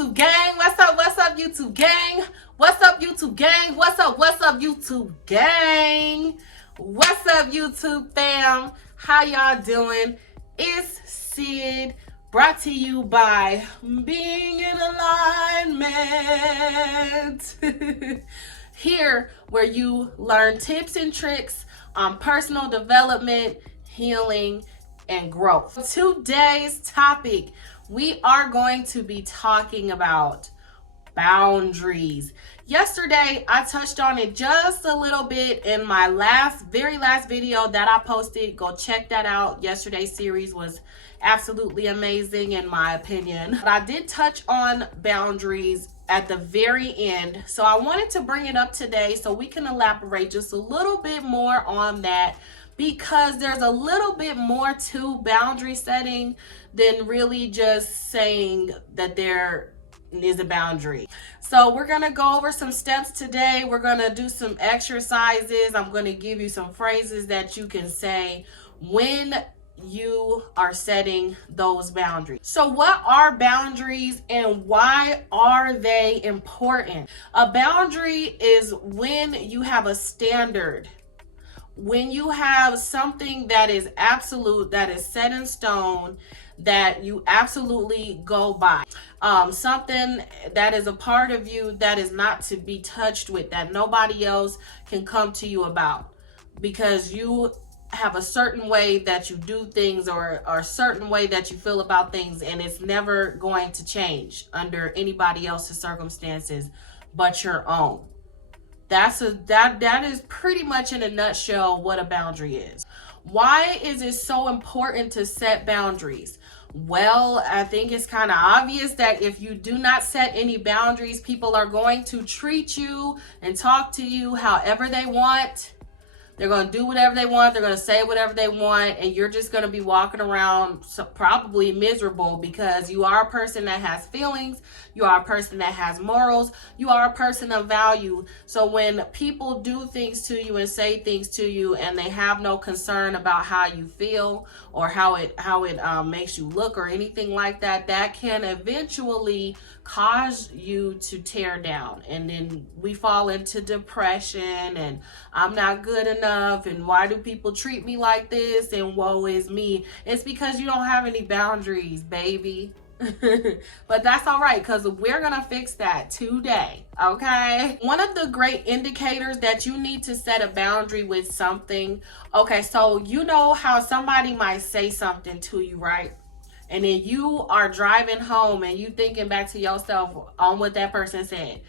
YouTube gang? What's up, YouTube gang? What's up, YouTube gang? What's up, YouTube gang? What's up, YouTube fam? How y'all doing? It's Sid, brought to you by Being in Alignment. Here, where you learn tips and tricks on personal development, healing, and growth. Today's topic, we are going to be talking about boundaries. Yesterday, I touched on it just a little bit in my very last video that I posted. Go check that out. Yesterday's series was absolutely amazing in my opinion. But I did touch on boundaries at the very end. So I wanted to bring it up today so we can elaborate just a little bit more on that, because there's a little bit more to boundary setting than really just saying that there is a boundary. So we're going to go over some steps today. We're going to do some exercises. I'm going to give you some phrases that you can say when you are setting those boundaries. So what are boundaries and why are they important? A boundary is when you have a standard, when you have something that is absolute, that is set in stone, that you absolutely go by. Something that is a part of you that is not to be touched with, that nobody else can come to you about, because you have a certain way that you do things or a certain way that you feel about things, and it's never going to change under anybody else's circumstances but your own. That is pretty much in a nutshell what a boundary is. Why is it so important to set boundaries? Well, I think it's kind of obvious that if you do not set any boundaries, people are going to treat you and talk to you however they want. They're going to do whatever they want. They're going to say whatever they want. And you're just going to be walking around probably miserable, because you are a person that has feelings. You are a person that has morals. You are a person of value. So when people do things to you and say things to you and they have no concern about how you feel or how it makes you look or anything like that, that can eventually cause you to tear down. And then we fall into depression and I'm not good enough, and why do people treat me like this, and woe is me. It's because you don't have any boundaries, baby. But that's all right, because we're gonna fix that today, okay? One of the great indicators that you need to set a boundary with something, okay, so you know how somebody might say something to you, right? And then you are driving home and you thinking back to yourself on what that person said.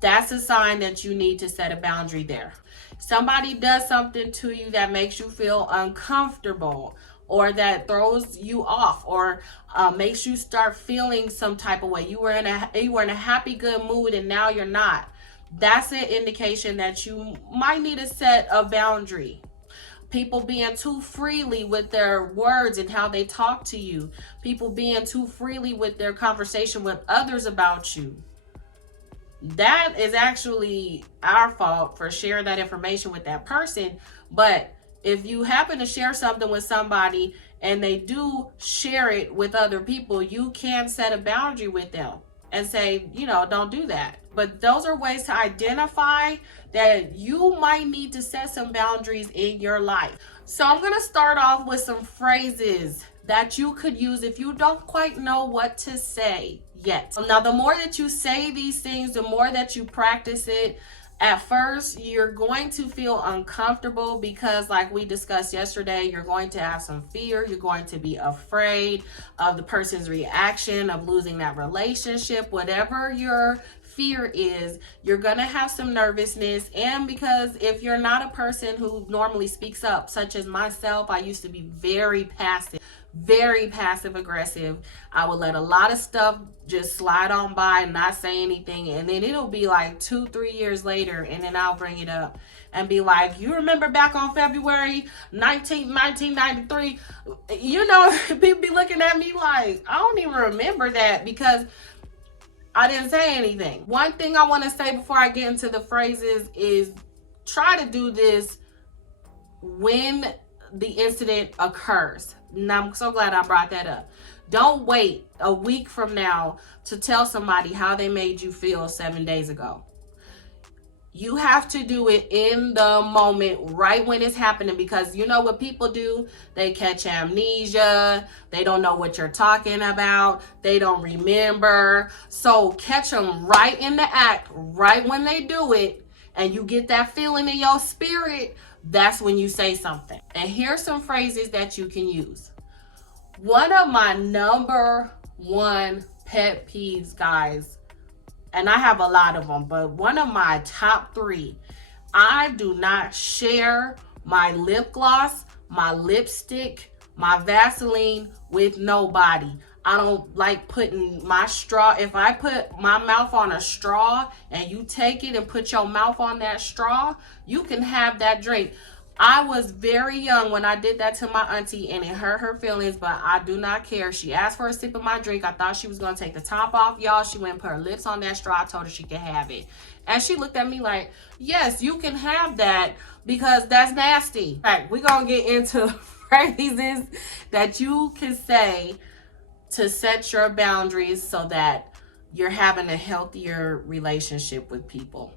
That's a sign that you need to set a boundary there. Somebody does something to you that makes you feel uncomfortable, or that throws you off, or makes you start feeling some type of way. You were in a happy, good mood, and now you're not. That's an indication that you might need to set a boundary. People being too freely with their words and how they talk to you. People being too freely with their conversation with others about you. That is actually our fault for sharing that information with that person. But if you happen to share something with somebody and they do share it with other people, you can set a boundary with them and say, don't do that. But those are ways to identify that you might need to set some boundaries in your life. So I'm going to start off with some phrases that you could use if you don't quite know what to say yet. Now, the more that you say these things, the more that you practice it, at first, you're going to feel uncomfortable because, like we discussed yesterday, you're going to have some fear. You're going to be afraid of the person's reaction, of losing that relationship. Whatever your fear is, you're going to have some nervousness. And because if you're not a person who normally speaks up, such as myself, I used to be very passive aggressive. I would let a lot of stuff just slide on by and not say anything, and then it'll be like 2-3 years later, and then I'll bring it up and be like, you remember back on February 19th, 1993? People be looking at me like, I don't even remember that, because I didn't say anything. One thing I want to say before I get into the phrases is try to do this when the incident occurs. And I'm so glad I brought that up. Don't wait a week from now to tell somebody how they made you feel 7 days ago. You have to do it in the moment, right when it's happening, because you know what people do? They catch amnesia. They don't know what you're talking about. They don't remember. So catch them right in the act, right when they do it, and you get that feeling in your spirit. That's when you say something. And here's some phrases that you can use. One of my number one pet peeves, guys, and I have a lot of them, but one of my top 3, I do not share my lip gloss, my lipstick, my Vaseline with nobody. I don't like putting my straw. If I put my mouth on a straw and you take it and put your mouth on that straw, you can have that drink. I was very young when I did that to my auntie, and it hurt her feelings, but I do not care. She asked for a sip of my drink. I thought she was going to take the top off, y'all. She went and put her lips on that straw. I told her she could have it. And she looked at me like, yes, you can have that because that's nasty. All right, we're going to get into phrases that you can say to set your boundaries so that you're having a healthier relationship with people.